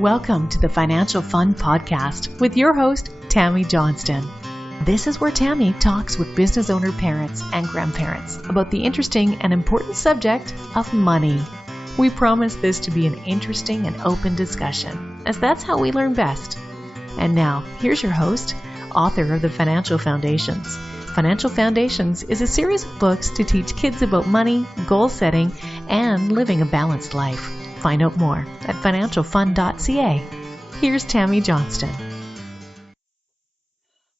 Welcome to the Financial Fun Podcast with your host, Tammy Johnston. This is where Tammy talks with business owner parents and grandparents about the interesting and important subject of money. We promise this to be an interesting and open discussion, as that's how we learn best. And now, here's your host, author of the Financial Foundations. Financial Foundations is a series of books to teach kids about money, goal setting, and living a balanced life. Find out more at financialfun.ca. Here's Tammy Johnston.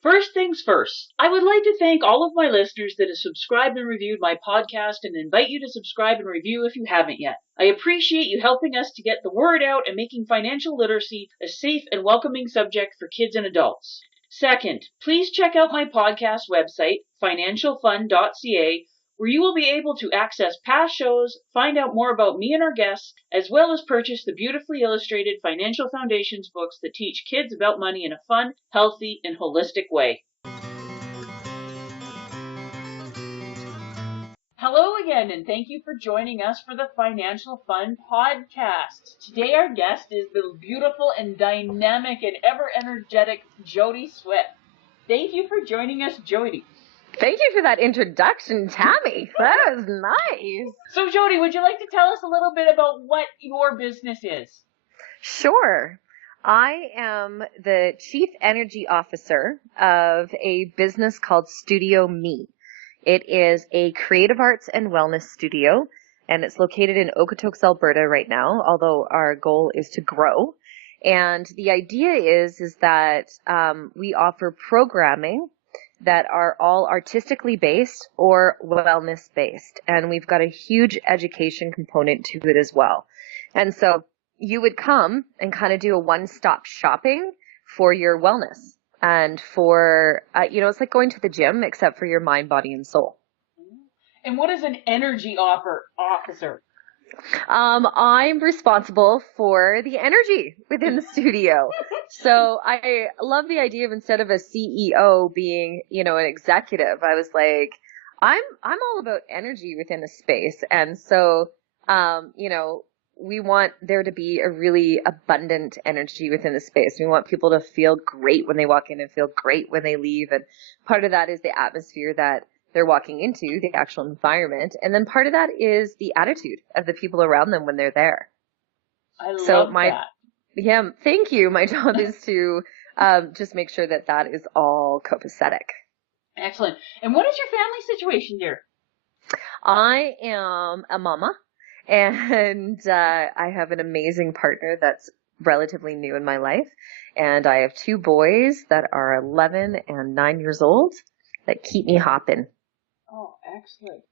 First things first, I would like to thank all of my listeners that have subscribed and reviewed my podcast and invite you to subscribe and review if you haven't yet. I appreciate you helping us to get the word out and making financial literacy a safe and welcoming subject for kids and adults. Second, please check out my podcast website, financialfun.ca, where you will be able to access past shows, find out more about me and our guests, as well as purchase the beautifully illustrated Financial Foundations books that teach kids about money in a fun, healthy, and holistic way. Hello again, and thank you for joining us for the Financial Fun Podcast. Today our guest is the beautiful and dynamic and ever-energetic Jody Swift. Thank you for joining us, Jody. Thank you for that introduction, Tammy. That was nice. So, Jody, would you like to tell us a little bit about what your business is? Sure. I am the Chief Energy Officer of a business called Studio Me. It is a creative arts and wellness studio, and it's located in Okotoks, Alberta right now, although our goal is to grow. And the idea is that we offer programming that are all artistically based or wellness based. And we've got a huge education component to it as well. And so you would come and kind of do a one-stop shopping for your wellness and for, it's like going to the gym except for your mind, body, and soul. And what is an energy officer? I'm responsible for the energy within the studio. So I love the idea of instead of a CEO being, an executive, I was like, I'm all about energy within a space. And so, we want there to be a really abundant energy within the space. We want people to feel great when they walk in and feel great when they leave. And part of that is the atmosphere that they're walking into, the actual environment. And then part of that is the attitude of the people around them when they're there. I love that. Yeah, thank you. My job is to just make sure that that is all copacetic. Excellent. And what is your family situation here? I am a mama, and I have an amazing partner that's relatively new in my life. And I have two boys that are 11 and 9 years old that keep me hopping. Oh, excellent.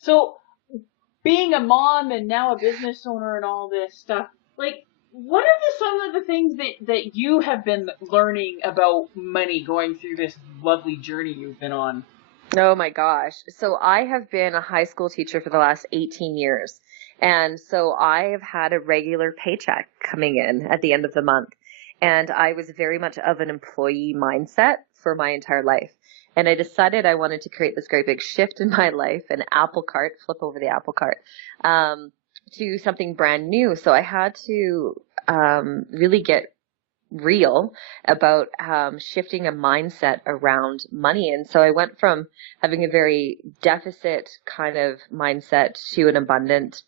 So, being a mom and now a business owner and all this stuff, what are some of the things that you have been learning about money going through this lovely journey you've been on? Oh my gosh. So I have been a high school teacher for the last 18 years. And so I have had a regular paycheck coming in at the end of the month. And I was very much of an employee mindset for my entire life. And I decided I wanted to create this great big shift in my life, an apple cart, flip over the apple cart, to something brand new. So I had to really get real about shifting a mindset around money. And so I went from having a very deficit kind of mindset to an abundant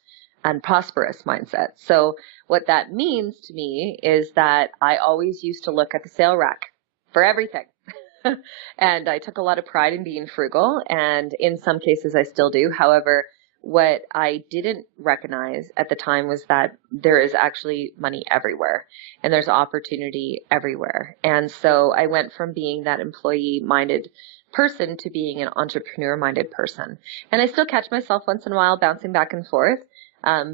and prosperous mindset. So what that means to me is that I always used to look at the sale rack for everything. And I took a lot of pride in being frugal, and in some cases I still do. However, what I didn't recognize at the time was that there is actually money everywhere and there's opportunity everywhere. And so I went from being that employee-minded person to being an entrepreneur-minded person. And I still catch myself once in a while bouncing back and forth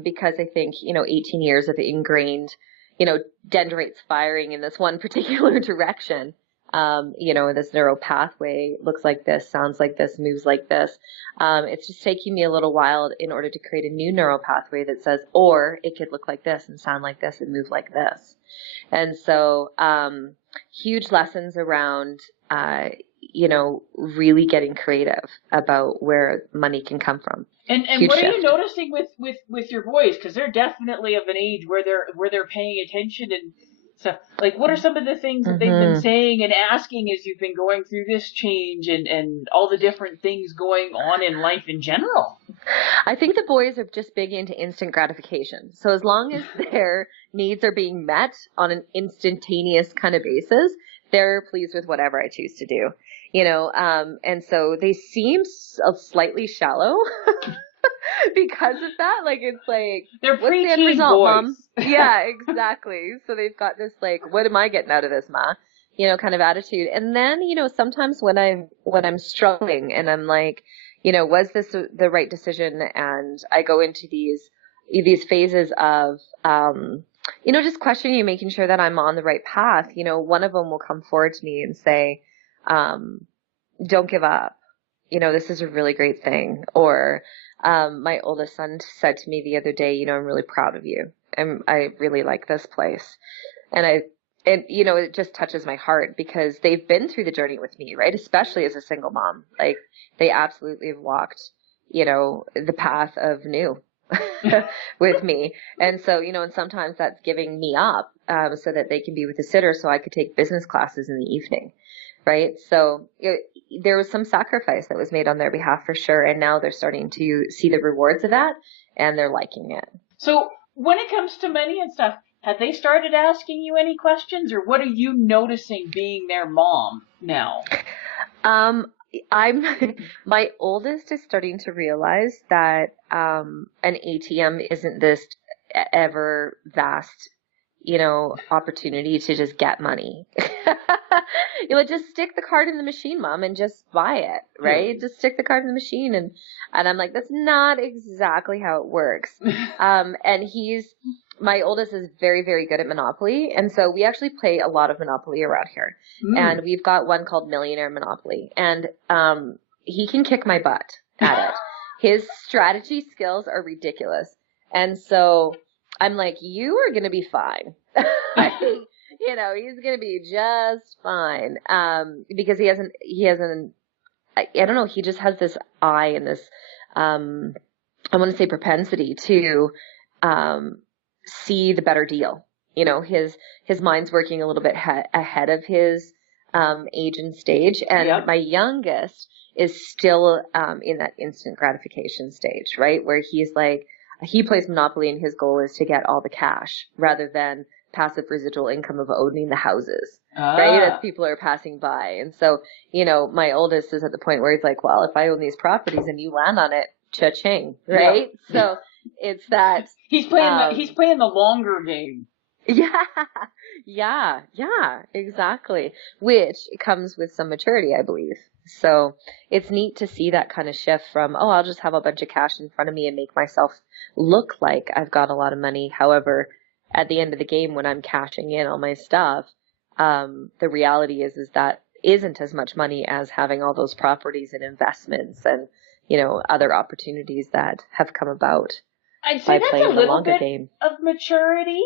because I think, 18 years of ingrained, dendrites firing in this one particular direction. This neural pathway looks like this, sounds like this, moves like this. It's just taking me a little while in order to create a new neural pathway that says, or it could look like this and sound like this and move like this. And so, huge lessons around, really getting creative about where money can come from. And what are you noticing with your boys? Because they're definitely of an age where they're paying attention So, like, what are some of the things that they've been saying and asking as you've been going through this change and all the different things going on in life in general? I think the boys are just big into instant gratification. So as long as their needs are being met on an instantaneous kind of basis, they're pleased with whatever I choose to do. And so they seem slightly shallow because of that. Like, it's like, they're what's the end preteen result, boys. Mom? Yeah, exactly. So they've got this, like, what am I getting out of this, Ma? Kind of attitude. And then, sometimes when I'm struggling and I'm like, was this the right decision? And I go into these phases of, just questioning and making sure that I'm on the right path. One of them will come forward to me and say, don't give up. This is a really great thing. Or, my oldest son said to me the other day, I'm really proud of you. I really like this place. And it just touches my heart because they've been through the journey with me, right? Especially as a single mom. Like, they absolutely have walked, the path of new with me. And so, and sometimes that's giving me up, so that they can be with a sitter so I could take business classes in the evening. Right. So there was some sacrifice that was made on their behalf for sure. And now they're starting to see the rewards of that and they're liking it. So when it comes to money and stuff, have they started asking you any questions, or what are you noticing being their mom now? My oldest is starting to realize that an ATM isn't this ever vast, opportunity to just get money. Just stick the card in the machine, Mom, and just buy it, right? Just stick the card in the machine. And I'm like, that's not exactly how it works. And my oldest is very, very good at Monopoly. And so we actually play a lot of Monopoly around here. And we've got one called Millionaire Monopoly. And he can kick my butt at it. His strategy skills are ridiculous. And so I'm like, you are going to be fine. He's going to be just fine. Because he hasn't, I don't know, he just has this eye and this, I want to say propensity to, see the better deal. His mind's working a little bit ahead of his, age and stage. And my youngest is still, in that instant gratification stage, right? Where he's like, he plays Monopoly and his goal is to get all the cash rather than passive residual income of owning the houses, right? As people are passing by. And so, my oldest is at the point where he's like, well, if I own these properties and you land on it, cha-ching, right? So it's that. He's playing the longer game. Yeah, exactly. Which comes with some maturity, I believe. So it's neat to see that kind of shift from, I'll just have a bunch of cash in front of me and make myself look like I've got a lot of money. However, at the end of the game, when I'm cashing in all my stuff, the reality is that isn't as much money as having all those properties and investments and, other opportunities that have come about. I'd say by that's a little bit game of maturity,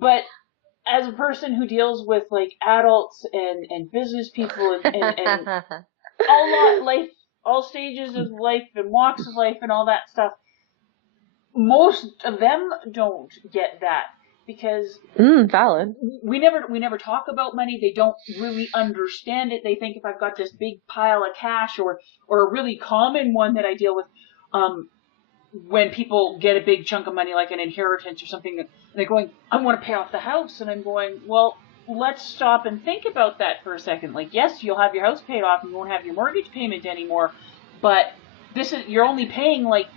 but as a person who deals with like adults and business people and all stages of life and walks of life and all that stuff, most of them don't get that because valid. We never talk about money. They don't really understand it. They think if I've got this big pile of cash or a really common one that I deal with, when people get a big chunk of money like an inheritance or something, and they're going, I want to pay off the house, and I'm going, well, let's stop and think about that for a second. Like, yes, you'll have your house paid off and you won't have your mortgage payment anymore, but you're only paying like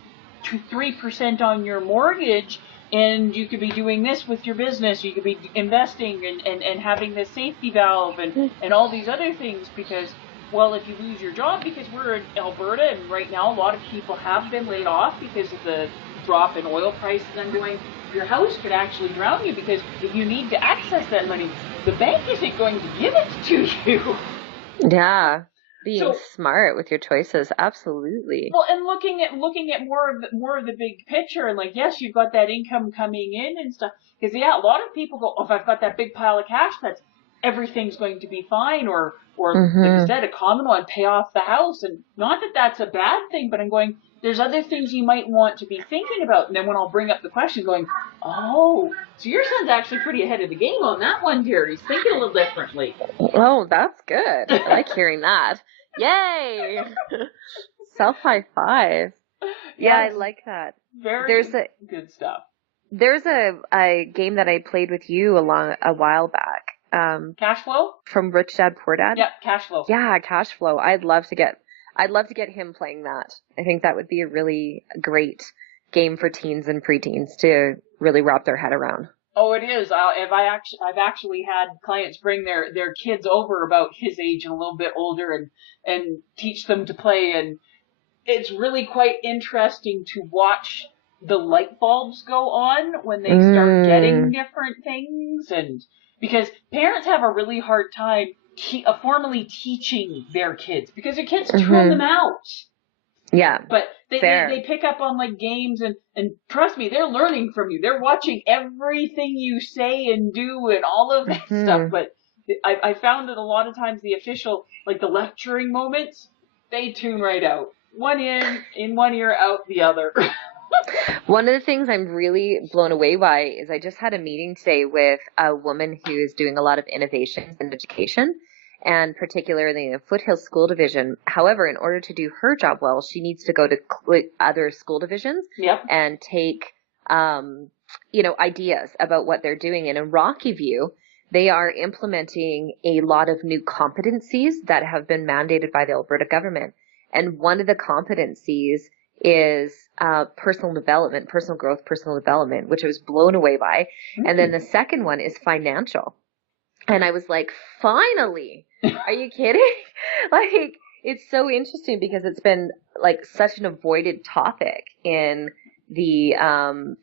2-3% on your mortgage, and you could be doing this with your business. You could be investing and having this safety valve and all these other things because, well, if you lose your job, because we're in Alberta and right now a lot of people have been laid off because of the drop in oil prices, I'm going, your house could actually drown you because if you need to access that money, the bank isn't going to give it to you. Yeah. Being smart with your choices, absolutely. Well, and looking at more of the big picture, and like, yes, you've got that income coming in and stuff. Because a lot of people go, if I've got that big pile of cash, everything's going to be fine, or like I said, a common one, pay off the house, and not that that's a bad thing, but I'm going, there's other things you might want to be thinking about. And then when I'll bring up the question going, oh, so your son's actually pretty ahead of the game on that one, dear. He's thinking a little differently. Oh, that's good. I like hearing that. Yay! Self high five. Yeah, I like that. Very good stuff. There's a game that I played with you a while back. Cash Flow? From Rich Dad Poor Dad? Yep, Cash Flow. Yeah, Cash Flow. I'd love to get him playing that. I think that would be a really great game for teens and preteens to really wrap their head around. Oh, it is. I've actually had clients bring their kids over about his age and a little bit older and teach them to play, and it's really quite interesting to watch the light bulbs go on when they start getting different things, and because parents have a really hard time formally teaching their kids because their kids tune them out. Yeah. But they pick up on like games and trust me, they're learning from you. They're watching everything you say and do and all of that stuff. But I found that a lot of times the official, like the lecturing moments, they tune right out. One in one ear, out the other. One of the things I'm really blown away by is I just had a meeting today with a woman who is doing a lot of innovations in education, and particularly in the Foothill School Division. However, in order to do her job well, she needs to go to other school divisions and take, ideas about what they're doing. And in Rocky View, they are implementing a lot of new competencies that have been mandated by the Alberta government. And one of the competencies is personal development, personal growth, personal development, which I was blown away by. And then the second one is financial. And I was like, finally, are you kidding? Like, it's so interesting because it's been like such an avoided topic in the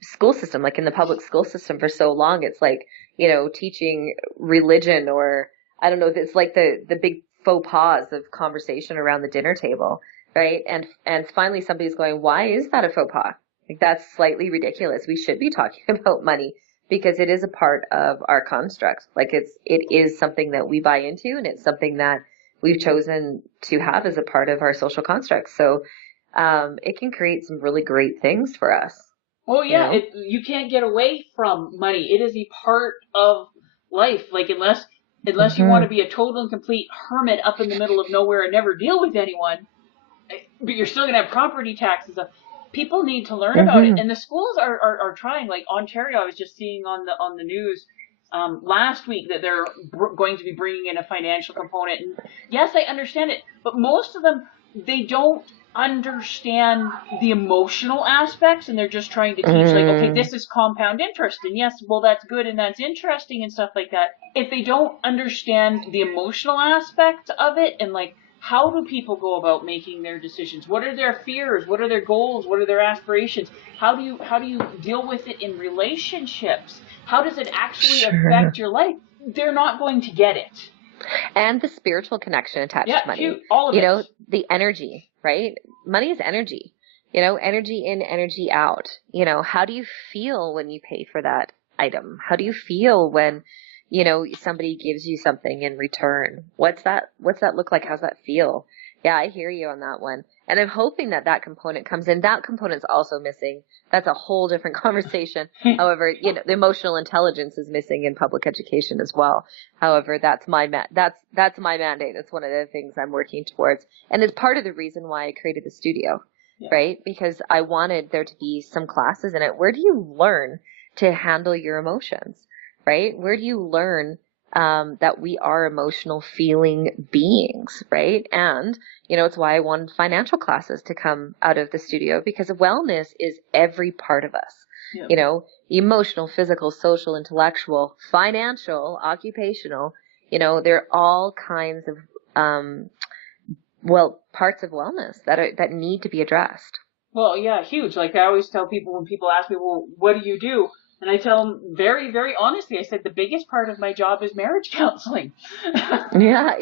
school system, like in the public school system for so long. It's like, teaching religion, or I don't know, it's like the big faux pas of conversation around the dinner table. Right. And finally somebody's going, why is that a faux pas? Like, that's slightly ridiculous. We should be talking about money because it is a part of our construct. Like it is something that we buy into, and it's something that we've chosen to have as a part of our social construct. So it can create some really great things for us. Well, yeah, you can't get away from money. It is a part of life. Like unless you want to be a total and complete hermit up in the middle of nowhere and never deal with anyone, but you're still going to have property taxes. People need to learn about it, and the schools are trying. Like Ontario, I was just seeing on the news last week that they're going to be bringing in a financial component. And yes, I understand it, but most of them, they don't understand the emotional aspects, and they're just trying to teach like, okay, this is compound interest, and yes, well, that's good and that's interesting and stuff like that. If they don't understand the emotional aspect of it, and like, how do people go about making their decisions? What are their fears? What are their goals? What are their aspirations? How do you deal with it in relationships? How does it actually affect your life? They're not going to get it. And the spiritual connection attached to money. All of it. The energy, right? Money is energy. Energy in, energy out. How do you feel when you pay for that item? How do you feel when somebody gives you something in return? What's that look like? How's that feel? Yeah, I hear you on that one. And I'm hoping that component comes in. That component's also missing. That's a whole different conversation. However, the emotional intelligence is missing in public education as well. However, that's my that's my mandate. That's one of the things I'm working towards. And it's part of the reason why I created the studio, right? Because I wanted there to be some classes in it. Where do you learn to handle your emotions? Right? Where do you learn that we are emotional feeling beings, right? And, it's why I wanted financial classes to come out of the studio, because wellness is every part of us. Yep. Emotional, physical, social, intellectual, financial, occupational, they're all kinds of, parts of wellness that need to be addressed. Well, yeah, huge. Like I always tell people when people ask me, well, what do you do? And I tell them very, very honestly, I said, the biggest part of my job is marriage counseling. Yeah.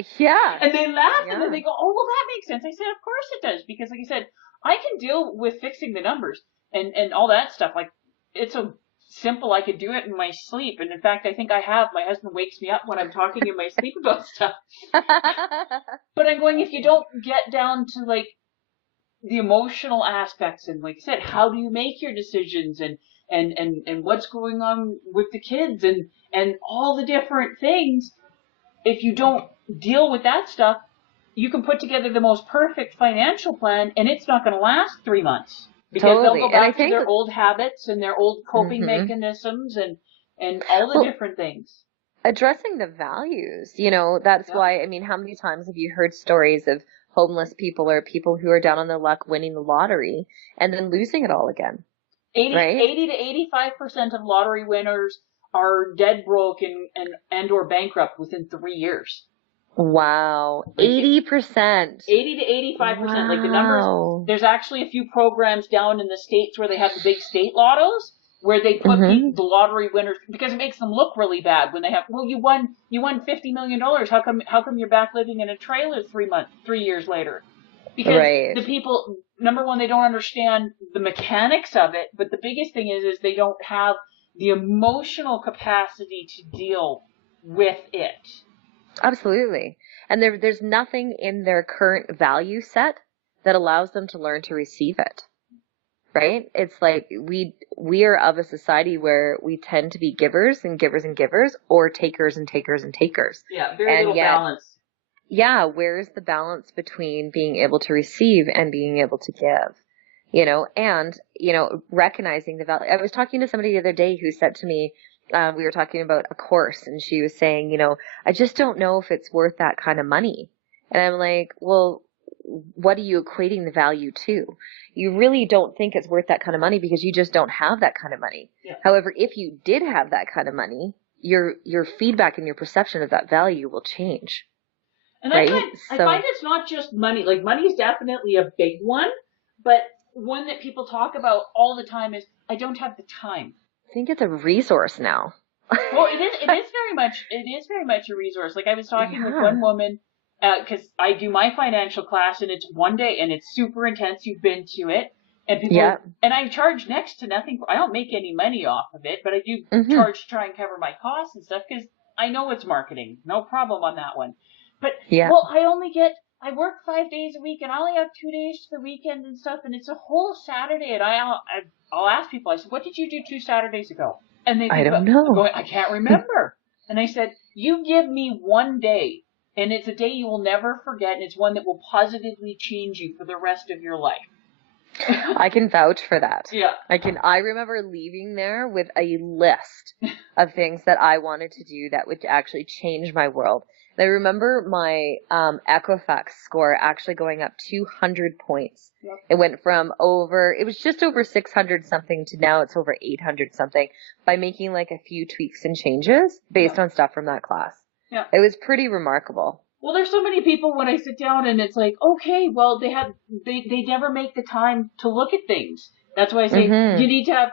And they laugh and then they go, oh, well, that makes sense. I said, of course it does. Because like I said, I can deal with fixing the numbers and all that stuff. Like, it's so simple. I could do it in my sleep. And in fact, I think I have. My husband wakes me up when I'm talking in my sleep about stuff. But I'm going, if you don't get down to like the emotional aspects, and like I said, how do you make your decisions, and what's going on with the kids, and all the different things. If you don't deal with that stuff, you can put together the most perfect financial plan, and it's not going to last 3 months because they'll Totally. go And I back to think, their old habits and their old coping hmm mechanisms and all the well, different things. addressing the values, that's Yeah. why, I mean, how many times have you heard stories of homeless people or people who are down on their luck winning the lottery and then losing it all again, 80, right? 80 to 85% of lottery winners are dead broke and or bankrupt within 3 years. Wow. Like 80%. 80 to 85%. Like the numbers, Wow. there's actually a few programs down in the States where they have the big state lottos where they put Hmm. the lottery winners because it makes them look really bad when they have, well, you won $50 million. How come you're back living in a trailer 3 years later? Because Right. the people, number one, they don't understand the mechanics of it, but the biggest thing is they don't have the emotional capacity to deal with it. Absolutely. And there's nothing in their current value set that allows them to learn to receive it. Right? It's like we are of a society where we tend to be givers and givers and givers, or takers and takers and takers. Yeah, very And little yet, balance. yeah, where's the balance between being able to receive and being able to give? And recognizing the value. I was talking to somebody the other day who said to me, we were talking about a course, and she was saying, I just don't know if it's worth that kind of money. And I'm like, well, what are you equating the value to? You really don't think it's worth that kind of money because you just don't have that kind of money. Yeah. However, if you did have that kind of money, your feedback and your perception of that value will change. And Right? I find it's not just money. Like money is definitely a big one, but one that people talk about all the time is I don't have the time. I think it's a resource now. Well, it is very much a resource. Like I was talking with Yeah. one woman because I do my financial class and it's one day and it's super intense. You've been to it, and Yeah. and I charge next to nothing. I don't make any money off of it, but I do Hmm. charge to try and cover my costs and stuff because I know it's marketing. No problem on that one. But Yeah. well, I work 5 days a week and I only have 2 days to the weekend and stuff, and it's a whole Saturday. And I'll ask people. I said, "What did you do 2 Saturdays ago?" And they I think don't about know. going, "I can't remember." And I said, "You give me one day, and it's a day you will never forget, and it's one that will positively change you for the rest of your life." I can vouch for that. Yeah. I remember leaving there with a list of things that I wanted to do that would actually change my world. And I remember my Equifax score actually going up 200 points. Yep. It went it was just over 600 something to now it's over 800 something by making like a few tweaks and changes based on stuff from that class. Yeah. It was pretty remarkable. Well, there's so many people when I sit down and it's like, okay, well, they never make the time to look at things. That's why I say you need to have,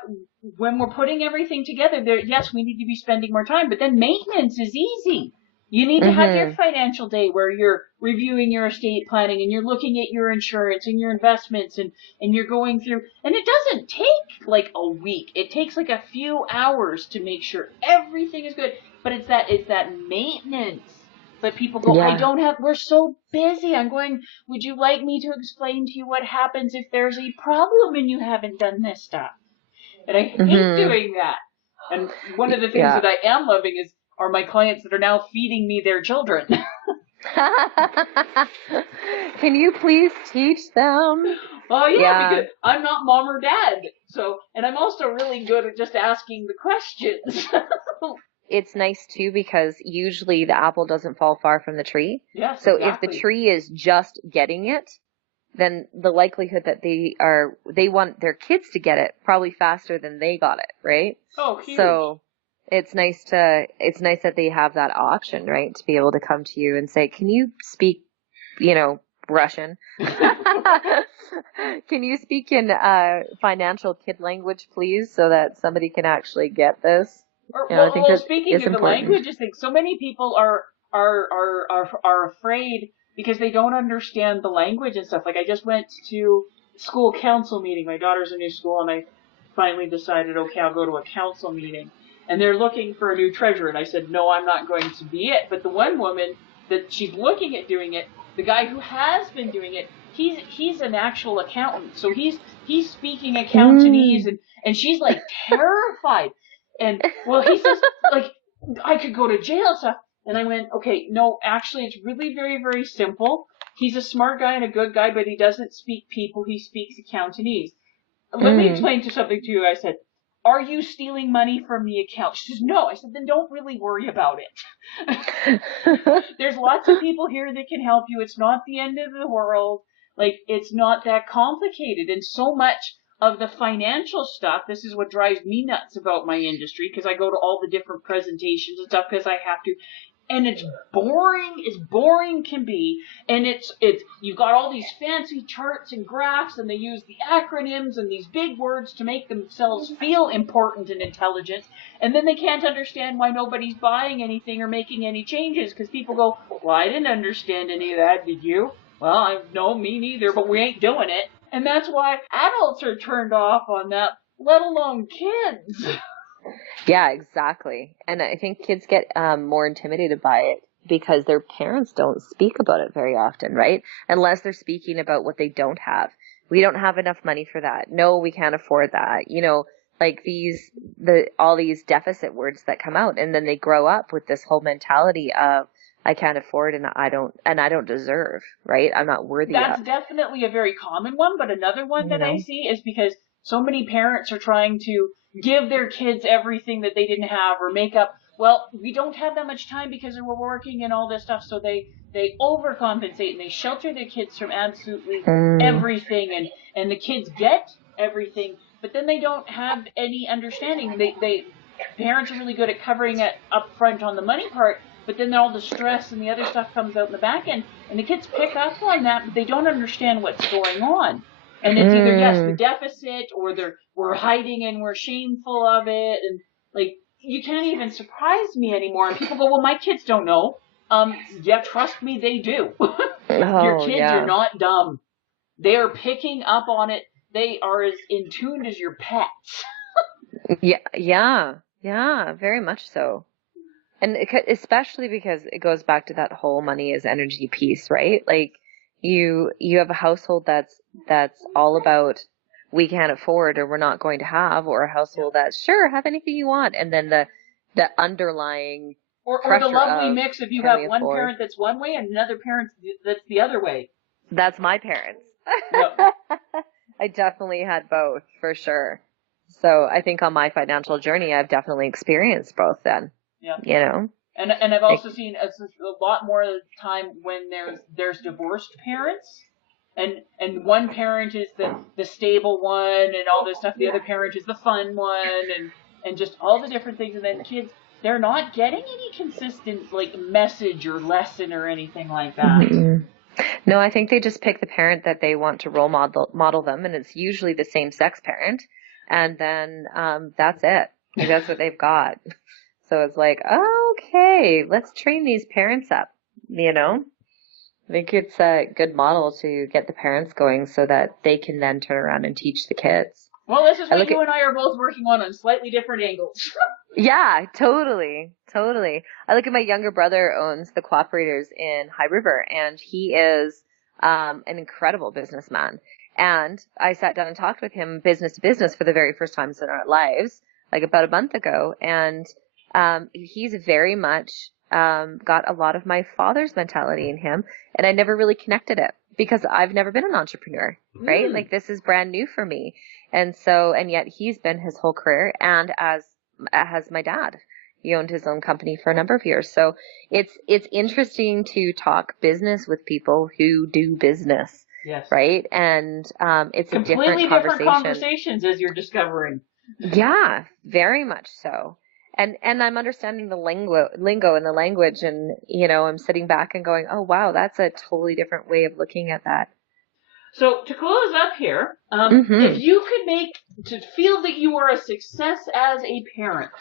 when we're putting everything together there, yes, we need to be spending more time, but then maintenance is easy. You need to have your financial day where you're reviewing your estate planning and you're looking at your insurance and your investments and you're going through, and it doesn't take like a week. It takes like a few hours to make sure everything is good, but it's that maintenance. But people go, Yeah. we're so busy. I'm going, would you like me to explain to you what happens if there's a problem and you haven't done this stuff? And I hate doing that. And one of the things Yeah. that I am loving are my clients that are now feeding me their children. Can you please teach them? Oh yeah, Yeah. because I'm not mom or dad. So, and I'm also really good at just asking the questions. It's nice too because usually the apple doesn't fall far from the tree. Yes, So exactly. if the tree is just getting it, then the likelihood that they want their kids to get it probably faster than they got it, right? Oh, huge. So it's nice that they have that option, right? To be able to come to you and say, "Can you speak, Russian? Can you speak in financial kid language, please, so that somebody can actually get this?" I think that speaking is of the important. languages thing, so many people are afraid because they don't understand the language and stuff. Like I just went to school council meeting. My daughter's in new school, and I finally decided, okay, I'll go to a council meeting. And they're looking for a new treasurer, and I said, no, I'm not going to be it. But the one woman that she's looking at doing it, the guy who has been doing it, he's an actual accountant, so he's speaking Accountanese, and she's like terrified. And well, he says like I could go to jail and stuff. And I went, okay, no, actually, it's really very, very simple. He's a smart guy and a good guy, but he doesn't speak people. He speaks Accountanese. Let me explain something to you. I said, are you stealing money from the account? She says, no. I said, then don't really worry about it. There's lots of people here that can help you. It's not the end of the world. Like, it's not that complicated. And so much of the financial stuff, this is what drives me nuts about my industry, because I go to all the different presentations and stuff because I have to. And it's boring as boring can be, and it's you've got all these fancy charts and graphs, and they use the acronyms and these big words to make themselves feel important and intelligent, and then they can't understand why nobody's buying anything or making any changes, because people go, well, I didn't understand any of that, did you? Well, no, me neither, but we ain't doing it. And that's why adults are turned off on that, let alone kids. Yeah, exactly. And I think kids get more intimidated by it because their parents don't speak about it very often, right? Unless they're speaking about what they don't have. We don't have enough money for that. No, we can't afford that. You know, like all these deficit words that come out, and then they grow up with this whole mentality of I can't afford and I don't deserve, right? I'm not worthy of. That's definitely a very common one, but another one that I see is because so many parents are trying to give their kids everything that they didn't have or make up. Well, we don't have that much time because we're working and all this stuff, so they overcompensate and they shelter their kids from absolutely everything, and the kids get everything, but then they don't have any understanding. Parents are really good at covering it up front on the money part, but then all the stress and the other stuff comes out in the back end, and the kids pick up on that, but they don't understand what's going on. And it's either, yes, the deficit, or we're hiding and we're shameful of it. And, like, you can't even surprise me anymore. And people go, well, my kids don't know. Yeah, trust me, they do. Your kids are not dumb. They are picking up on it. They are as in tune as your pets. Yeah, very much so. And especially because it goes back to that whole money is energy piece, right? Like, you have a household that's all about we can't afford or we're not going to have, or a household that's sure, have anything you want, and then the underlying or the lovely mix of you have one parent that's one way and another parent that's the other way. That's my parents. Yep. I definitely had both, for sure. So I think on my financial journey, I've definitely experienced both then. Yeah. You know? And I've also seen a lot more of the time when there's divorced parents, and one parent is the stable one and all this stuff, the other parent is the fun one, and just all the different things, and then kids, they're not getting any consistent like message or lesson or anything like that. Mm-hmm. No, I think they just pick the parent that they want to role model them, and it's usually the same sex parent, and then that's it. Like, that's what they've got. So it's like, oh, okay, let's train these parents up, you know? I think it's a good model to get the parents going so that they can then turn around and teach the kids. Well, this is what you and I are both working on slightly different angles. Yeah, totally. I look at my younger brother owns the Cooperators in High River, and he is an incredible businessman. And I sat down and talked with him business to business for the very first time in our lives, like about a month ago. And he's very much got a lot of my father's mentality in him, and I never really connected it because I've never been an entrepreneur, right? Like, this is brand new for me. And yet he's been his whole career, and as my dad. He owned his own company for a number of years. So it's interesting to talk business with people who do business. Yes. Right? And it's completely a different conversations, as you're discovering. Yeah, very much so. And I'm understanding the lingo and the language, and, you know, I'm sitting back and going, oh, wow, that's a totally different way of looking at that. So to close up here, if you could feel that you are a success as a parent,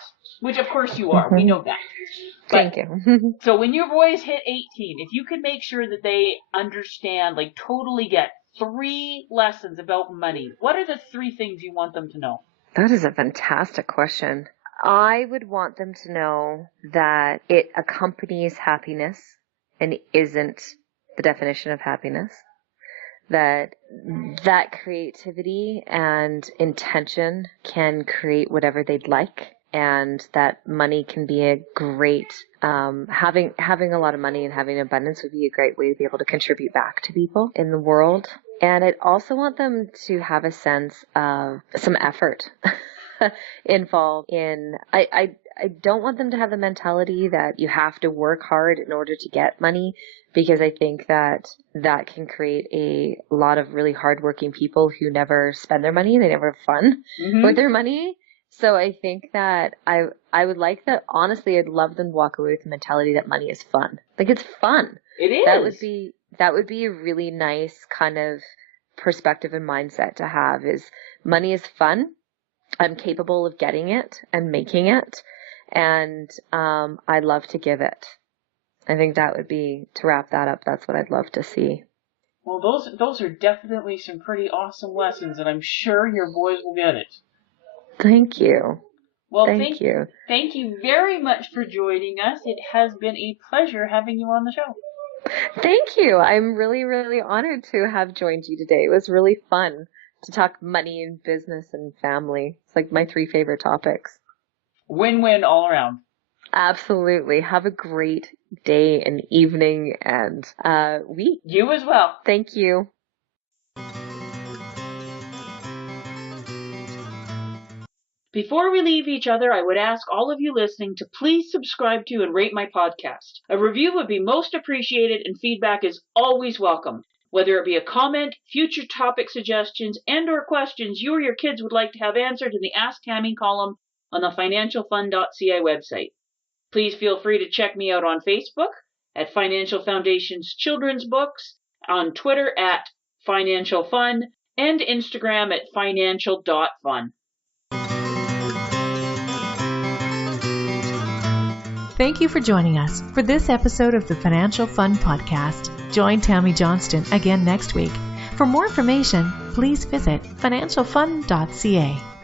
which of course you are, we know that. But, thank you. So when your boys hit 18, if you could make sure that they understand, like totally get 3 lessons about money, what are the 3 things you want them to know? That is a fantastic question. I would want them to know that it accompanies happiness and isn't the definition of happiness. that creativity and intention can create whatever they'd like, and that money can be a great, having a lot of money and having abundance would be a great way to be able to contribute back to people in the world. And I'd also want them to have a sense of some effort involved in, I don't want them to have the mentality that you have to work hard in order to get money, because I think that can create a lot of really hardworking people who never spend their money. They never have fun with their money. So I think that I would like that. Honestly, I'd love them to walk away with the mentality that money is fun. Like, it's fun. It is. That would be a really nice kind of perspective and mindset to have, is money is fun. I'm capable of getting it and making it, and I love to give it. I think that would be, to wrap that up, that's what I'd love to see. Well, those are definitely some pretty awesome lessons, and I'm sure your boys will get it. Thank you. Well, thank you. Thank you very much for joining us. It has been a pleasure having you on the show. Thank you. I'm really, really honored to have joined you today. It was really fun to talk money and business and family. It's like my 3 favorite topics. Win-win all around. Absolutely. Have a great day and evening and week. You as well. Thank you. Before we leave each other, I would ask all of you listening to please subscribe to and rate my podcast. A review would be most appreciated, and feedback is always welcome. Whether it be a comment, future topic suggestions, and or questions you or your kids would like to have answered in the Ask Tammy column on the financialfund.ca website. Please feel free to check me out on Facebook at Financial Foundation's Children's Books, on Twitter at Financial Fun, and Instagram at financial.fun. Thank you for joining us for this episode of the Financial Fun Podcast. Join Tammy Johnston again next week. For more information, please visit financialfun.ca.